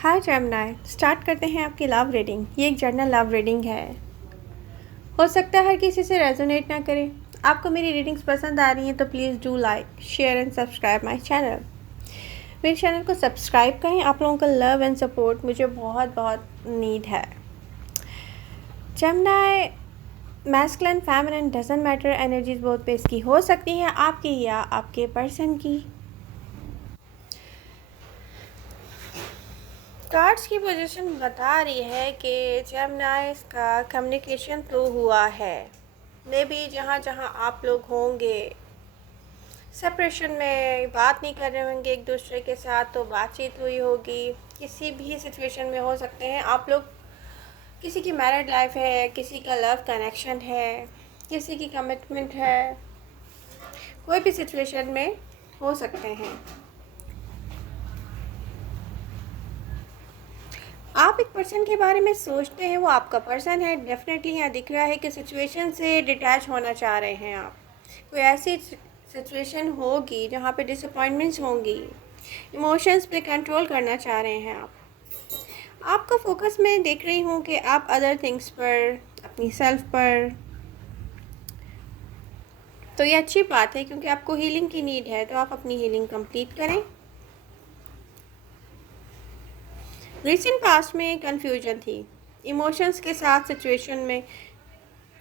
हाय Gemini, start करते हैं आपकी लव रीडिंग। ये एक जर्नल लव रीडिंग है। हो सकता है हर किसी से रेजोनेट ना करे। आपको मेरी रीडिंग्स पसंद आ रही हैं तो please do like share and subscribe my channel. मेरे चैनल को सब्सक्राइब करें। आप लोगों का लव एंड सपोर्ट मुझे बहुत बहुत नीड है। Gemini, masculine feminine doesn't matter, energies बहुत पेस की हो सकती हैं, आपकी या आपके पर्सन की। कार्ड्स की पोजीशन बता रही है कि जेमिनी का कम्युनिकेशन तो हुआ है। मे बी जहाँ जहाँ आप लोग होंगे सेपरेशन में बात नहीं कर रहे होंगे एक दूसरे के साथ, तो बातचीत हुई होगी। किसी भी सिचुएशन में हो सकते हैं आप लोग। किसी की मैरिड लाइफ है, किसी का लव कनेक्शन है, किसी की कमिटमेंट है, कोई भी सिचुएशन में हो सकते हैं। आप एक पर्सन के बारे में सोचते हैं, वो आपका पर्सन है। डेफिनेटली यहाँ दिख रहा है कि सिचुएशन से डिटैच होना चाह रहे हैं आप। कोई ऐसी सिचुएशन होगी जहाँ पे डिसअपॉइंटमेंट्स होंगी, इमोशंस पे कंट्रोल करना चाह रहे हैं आप। आपका फोकस मैं देख रही हूँ कि आप अदर थिंग्स पर, अपनी सेल्फ पर। तो ये अच्छी बात है क्योंकि आपको हीलिंग की नीड है, तो आप अपनी हीलिंग कंप्लीट करें। रिसेंट पास्ट में कन्फ्यूजन थी इमोशंस के साथ। सिचुएशन में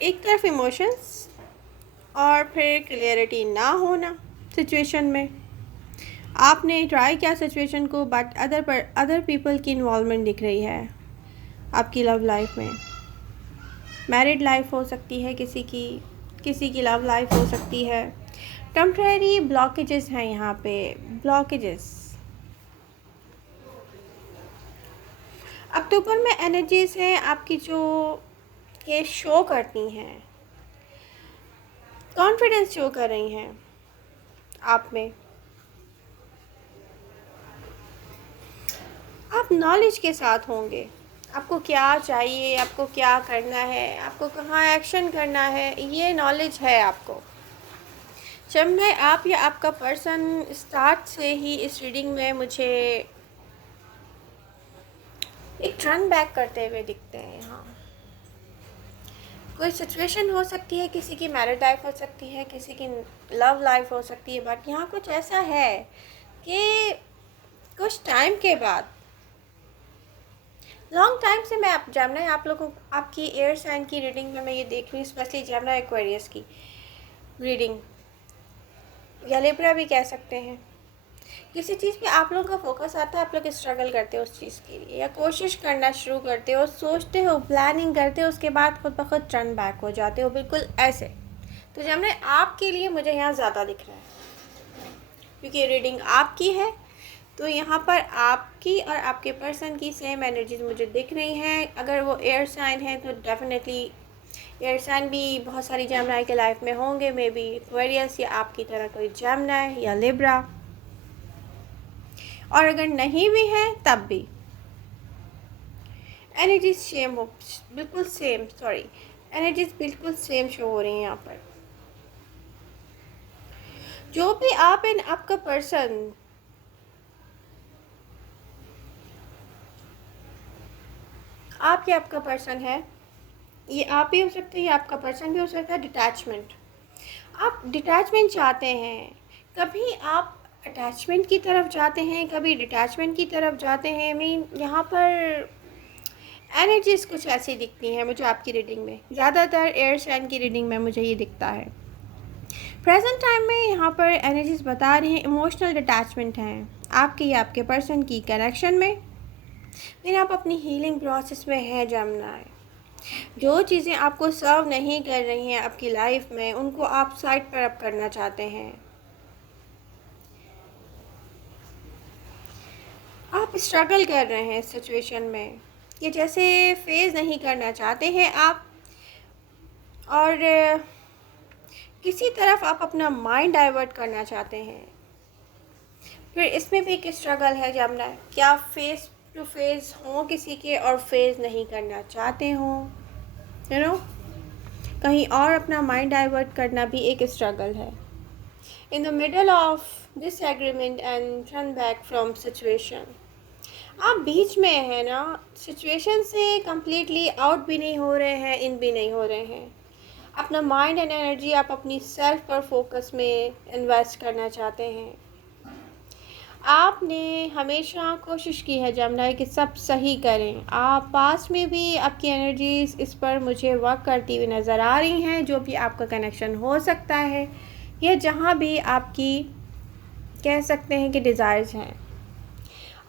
एक तरफ इमोशंस और फिर क्लियरिटी ना होना सिचुएशन में। आपने ट्राई किया सिचुएशन को, बट अदर पीपल की इन्वॉल्वमेंट दिख रही है आपकी लव लाइफ में। मैरिड लाइफ हो सकती है किसी की लव लाइफ हो सकती है। टेम्परेरी ब्लॉकेजेस हैं यहाँ पे, ब्लॉकेजेस। अक्टूबर में एनर्जीज हैं आपकी जो ये शो करती हैं, कॉन्फिडेंस शो कर रही हैं आप में। आप नॉलेज के साथ होंगे, आपको क्या चाहिए, आपको क्या करना है, आपको कहाँ एक्शन करना है, ये नॉलेज है आपको। जेमिनी, आप या आपका पर्सन स्टार्ट से ही इस रीडिंग में मुझे एक टर्न बैक करते हुए दिखते हैं यहाँ। कोई सिचुएशन हो सकती है, किसी की मैरिड लाइफ हो सकती है, किसी की लव लाइफ हो सकती है, बट यहाँ कुछ ऐसा है कि कुछ टाइम के बाद, लॉन्ग टाइम से मैं जेमिनी आप लोगों को आपकी एयर साइन की रीडिंग में मैं ये देख रही हूँ, स्पेशली जेमिनी एक्वेरियस की रीडिंग, या लिब्रा भी कह सकते हैं। किसी चीज़ पे आप लोगों का फोकस आता है, आप लोग स्ट्रगल करते हो उस चीज़ के लिए, या कोशिश करना शुरू करते हो, सोचते हो, प्लानिंग करते हो, उसके बाद खुद ब खुद टर्न बैक हो जाते हो, बिल्कुल ऐसे। तो जेमिनी आपके लिए मुझे यहाँ ज़्यादा दिख रहा है क्योंकि रीडिंग आपकी है, तो यहाँ पर आपकी और आपके पर्सन की सेम एनर्जीज मुझे दिख रही हैं। अगर वो एयर साइन है तो डेफिनेटली एयर साइन भी बहुत सारी जेमिनी के लाइफ में होंगे, मे बी एक्वेरियस या आपकी तरह कोई जेमिनी या लिब्रा। और अगर नहीं भी है तब भी एनर्जीज एनर्जीज बिल्कुल सेम शो हो रही हैं यहाँ पर। जो भी आप एंड आपका पर्सन आप या आपका पर्सन है, ये आप भी हो सकते हैं, ये आपका पर्सन भी हो सकता है। डिटैचमेंट, आप डिटैचमेंट चाहते हैं। कभी आप अटैचमेंट की तरफ जाते हैं, कभी डिटैचमेंट की तरफ जाते हैं। मीन यहाँ पर एनर्जीज कुछ ऐसी दिखती हैं मुझे आपकी रीडिंग में। ज़्यादातर एयर साइन की रीडिंग में मुझे ये दिखता है। प्रेजेंट टाइम में यहाँ पर एनर्जीज बता रही हैं इमोशनल डिटैचमेंट हैं आपकी या आपके पर्सन की कनेक्शन में। लेकिन आप अपनी हीलिंग प्रोसेस में हैं जेमिनी। जो चीज़ें आपको सर्व नहीं कर रही हैं आपकी लाइफ में, उनको आप साइड पर अप करना चाहते हैं। आप स्ट्रगल कर रहे हैं इस सिचुएशन में, ये जैसे फेस नहीं करना चाहते हैं आप, और किसी तरफ आप अपना माइंड डाइवर्ट करना चाहते हैं। फिर इसमें भी एक स्ट्रगल है जेमिनी, क्या फेस टू फेस हो किसी के और फेस नहीं करना चाहते हो, यू नो, कहीं और अपना माइंड डाइवर्ट करना भी एक स्ट्रगल है। In the middle of disagreement and turn back from situation, आप बीच में हैं ना, सिचुएशन से कंप्लीटली आउट भी नहीं हो रहे हैं, इन भी नहीं हो रहे हैं। अपना माइंड एंड एनर्जी आप अपनी सेल्फ पर फोकस में इन्वेस्ट करना चाहते हैं। आपने हमेशा कोशिश की है जमुना कि सब सही करें। आप पास में भी आपकी एनर्जीज इस पर मुझे वर्क करती हुई नज़र आ रही हैं, जो भी आपका कनेक्शन हो सकता है या जहाँ भी आपकी कह सकते हैं कि डिज़ायर्स हैं।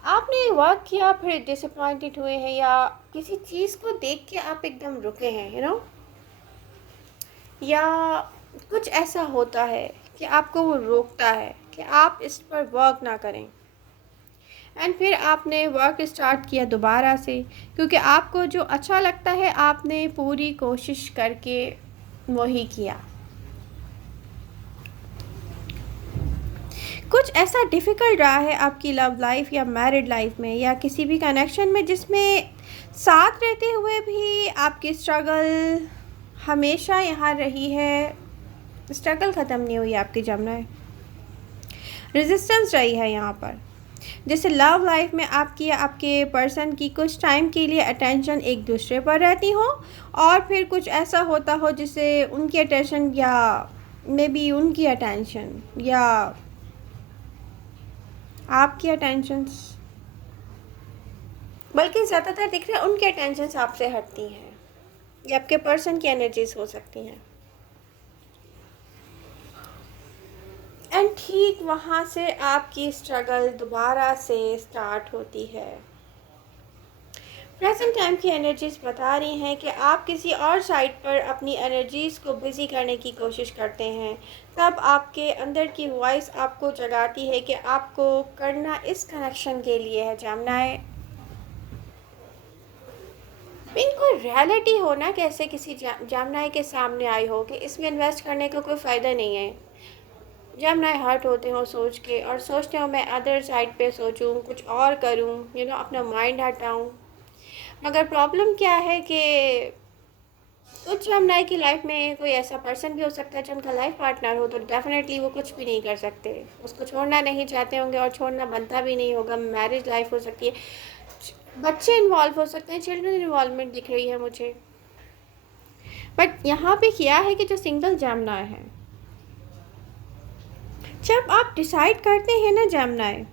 आपने वर्क किया, फिर डिसअपॉइंटेड हुए हैं, या किसी चीज़ को देख के आप एकदम रुके हैं, या कुछ ऐसा होता है कि आपको वो रोकता है कि आप इस पर वर्क ना करें, एंड फिर आपने वर्क स्टार्ट किया दोबारा से, क्योंकि आपको जो अच्छा लगता है आपने पूरी कोशिश करके वही किया। कुछ ऐसा डिफ़िकल्ट रहा है आपकी लव लाइफ या मैरिड लाइफ में या किसी भी कनेक्शन में, जिसमें साथ रहते हुए भी आपकी स्ट्रगल हमेशा यहाँ रही है, स्ट्रगल ख़त्म नहीं हुई आपकी जमुना, रेजिस्टेंस रही है यहाँ पर। जैसे लव लाइफ में आपकी या आपके पर्सन की कुछ टाइम के लिए अटेंशन एक दूसरे पर रहती हो, और फिर कुछ ऐसा होता हो जिससे उनकी अटेंशन या मे बी उनकी अटेंशन या आपकी अटेंशंस, बल्कि ज़्यादातर दिख रहा है उनकी अटेंशंस आपसे हटती हैं, या आपके पर्सन की एनर्जीज हो सकती हैं, एंड ठीक वहाँ से आपकी स्ट्रगल दोबारा से स्टार्ट होती है। प्रेजेंट टाइम की एनर्जीज बता रही हैं कि आप किसी और साइड पर अपनी एनर्जीज को बिजी करने की कोशिश करते हैं, तब आपके अंदर की वॉइस आपको जगाती है कि आपको करना इस कनेक्शन के लिए है जमुनाए। इनको रियलिटी होना कैसे किसी जमुनाए के सामने आई हो कि इसमें इन्वेस्ट करने का कोई फ़ायदा नहीं है। जमुनाए हर्ट होते हो सोच के, और सोचते हो मैं अदर साइड पे सोचूं, कुछ और करूं, अपना माइंड हटाऊं। मगर प्रॉब्लम क्या है कि कुछ जमुनाए की लाइफ में कोई ऐसा पर्सन भी हो सकता है जो उनका लाइफ पार्टनर हो, तो डेफिनेटली वो कुछ भी नहीं कर सकते, उसको छोड़ना नहीं चाहते होंगे और छोड़ना बनता भी नहीं होगा। मैरिज लाइफ हो सकती है, बच्चे इन्वॉल्व हो सकते हैं, चिल्ड्रन इन्वॉल्वमेंट दिख रही है मुझे। बट यहाँ पे क्या है कि जो सिंगल जमुनाए हैं, जब आप डिसाइड करते हैं ना जमुनाए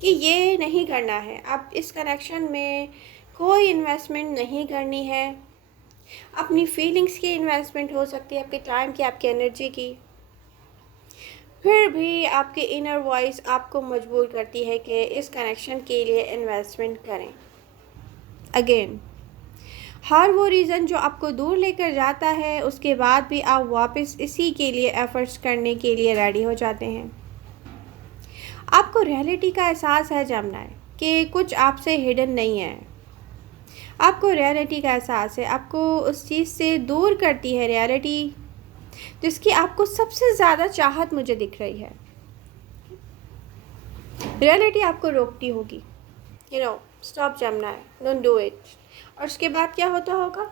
कि ये नहीं करना है, आप इस कनेक्शन में कोई इन्वेस्टमेंट नहीं करनी है, अपनी फीलिंग्स की इन्वेस्टमेंट हो सकती है, आपके टाइम की, आपकी एनर्जी की, फिर भी आपके इनर वॉइस आपको मजबूर करती है कि इस कनेक्शन के लिए इन्वेस्टमेंट करें। अगेन, हर वो रीज़न जो आपको दूर लेकर जाता है, उसके बाद भी आप वापस इसी के लिए एफ़र्ट्स करने के लिए रेडी हो जाते हैं। आपको रियलिटी का एहसास है जमुनाए कि कुछ आपसे हिडन नहीं है। आपको रियलिटी का एहसास है, आपको उस चीज़ से दूर करती है रियलिटी जिसकी आपको सबसे ज़्यादा चाहत मुझे दिख रही है। रियलिटी आपको रोकती होगी, स्टॉप जमुनाए, डोंट डू इट। और उसके बाद क्या होता होगा?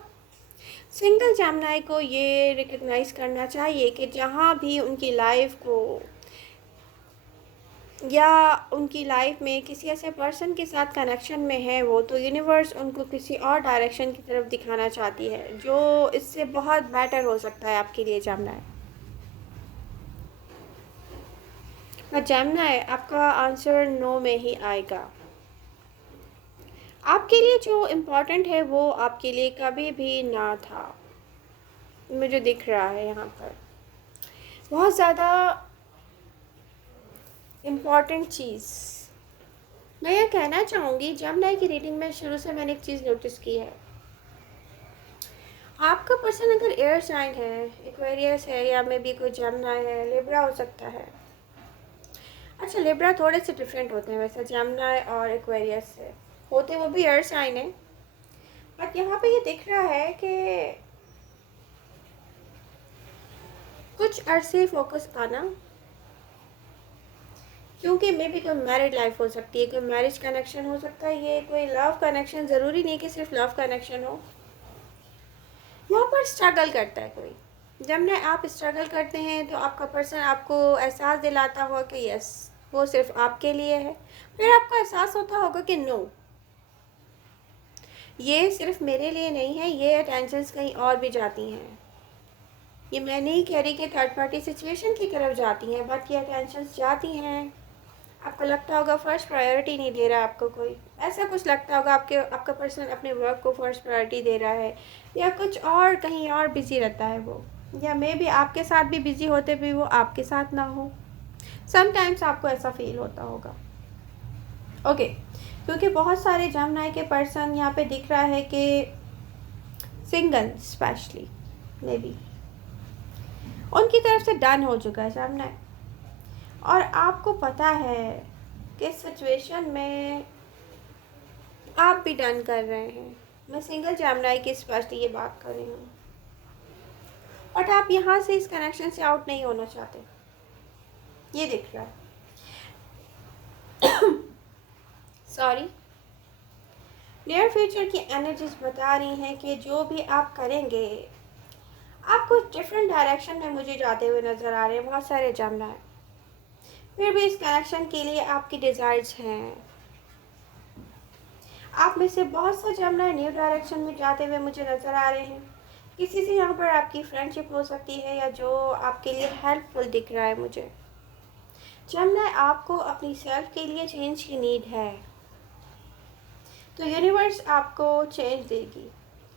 सिंगल जमुनाए को ये रिकग्नाइज़ करना चाहिए कि जहाँ भी उनकी लाइफ को या उनकी लाइफ में किसी ऐसे पर्सन के साथ कनेक्शन में है वो, तो यूनिवर्स उनको किसी और डायरेक्शन की तरफ दिखाना चाहती है जो इससे बहुत बेटर हो सकता है आपके लिए जमुनाए। और जमुनाए, आपका आंसर नो में ही आएगा। आपके लिए जो इम्पोर्टेंट है वो आपके लिए कभी भी ना था, मुझे दिख रहा है यहाँ पर बहुत ज़्यादा इम्पॉर्टेंट चीज़। मैं ये कहना चाहूँगी, जमुनाए की रीडिंग में शुरू से मैंने एक चीज़ नोटिस की है, आपका पर्सन अगर एयर साइन है, एक्वेरियस है, या मे बी कोई जमुनाए है, लिब्रा हो सकता है। अच्छा, लिब्रा थोड़े से डिफरेंट होते हैं वैसे जमुनाए और एक्वेरियस से, होते वो भी एयर साइन है, बट यहाँ पे ये दिख रहा है कि कुछ अरसे फोकस आना, क्योंकि मे बी कोई मैरिड लाइफ हो सकती है, कोई मैरिज कनेक्शन हो सकता है, ये कोई लव कनेक्शन, ज़रूरी नहीं कि सिर्फ लव कनेक्शन हो। यहाँ पर स्ट्रगल करता है कोई, जब ना आप स्ट्रगल करते हैं तो आपका पर्सन आपको एहसास दिलाता हुआ कि यस, वो सिर्फ आपके लिए है। फिर आपको एहसास होता होगा कि नो, ये सिर्फ मेरे लिए नहीं है, ये अटेंशंस कहीं और भी जाती हैं। ये मैं नहीं कह रही कि थर्ड पार्टी सिचुएशन की तरफ जाती हैं, बट ये अटेंशंस जाती हैं। आपको लगता होगा फर्स्ट प्रायोरिटी नहीं दे रहा आपको कोई, ऐसा कुछ लगता होगा आपका पर्सन अपने वर्क को फर्स्ट प्रायोरिटी दे रहा है, या कुछ और कहीं और बिज़ी रहता है वो, या मे भी आपके साथ भी बिज़ी होते भी वो आपके साथ ना हो। समटाइम्स आपको ऐसा फील होता होगा। ओके, क्योंकि बहुत सारे जमनाई के पर्सन यहाँ पे दिख रहा है कि सिंगल स्पेशली मे बी उनकी तरफ से डन हो चुका है जमनाई, और आपको पता है कि सिचुएशन में आप भी डन कर रहे हैं। मैं सिंगल जमनाई की स्पेशली ये बात कर रही हूँ, बट आप यहाँ से इस कनेक्शन से आउट नहीं होना चाहते, ये दिख रहा है। सॉरी, नियर फ्यूचर की एनर्जीज बता रही हैं कि जो भी आप करेंगे आप कुछ डिफरेंट डायरेक्शन में मुझे जाते हुए नज़र आ रहे हैं। बहुत सारे जमना है, फिर भी इस कनेक्शन के लिए आपकी डिज़ायर्स हैं। आप में से बहुत से जमना न्यू डायरेक्शन में जाते हुए मुझे नज़र आ रहे हैं। किसी से यहाँ पर आपकी फ्रेंडशिप हो सकती है, या जो आपके लिए हेल्पफुल दिख रहा है मुझे। जमना आपको अपनी सेल्फ के लिए चेंज की नीड है, तो यूनिवर्स आपको चेंज देगी,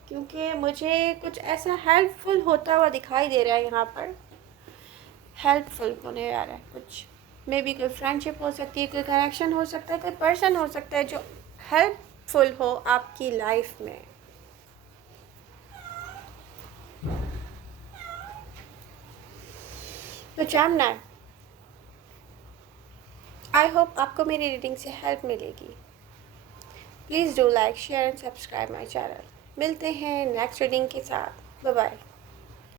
क्योंकि मुझे कुछ ऐसा हेल्पफुल होता हुआ दिखाई दे रहा है। यहाँ पर हेल्पफुल होने आ रहा है कुछ, मे बी कोई फ्रेंडशिप हो सकती है, कोई कनेक्शन हो सकता है, कोई पर्सन हो सकता है जो हेल्पफुल हो आपकी लाइफ में। तो जमना, आई होप आपको मेरी रीडिंग से हेल्प मिलेगी। Please do like, share and subscribe my channel. मिलते हैं नेक्स्ट रीडिंग के साथ। Bye bye.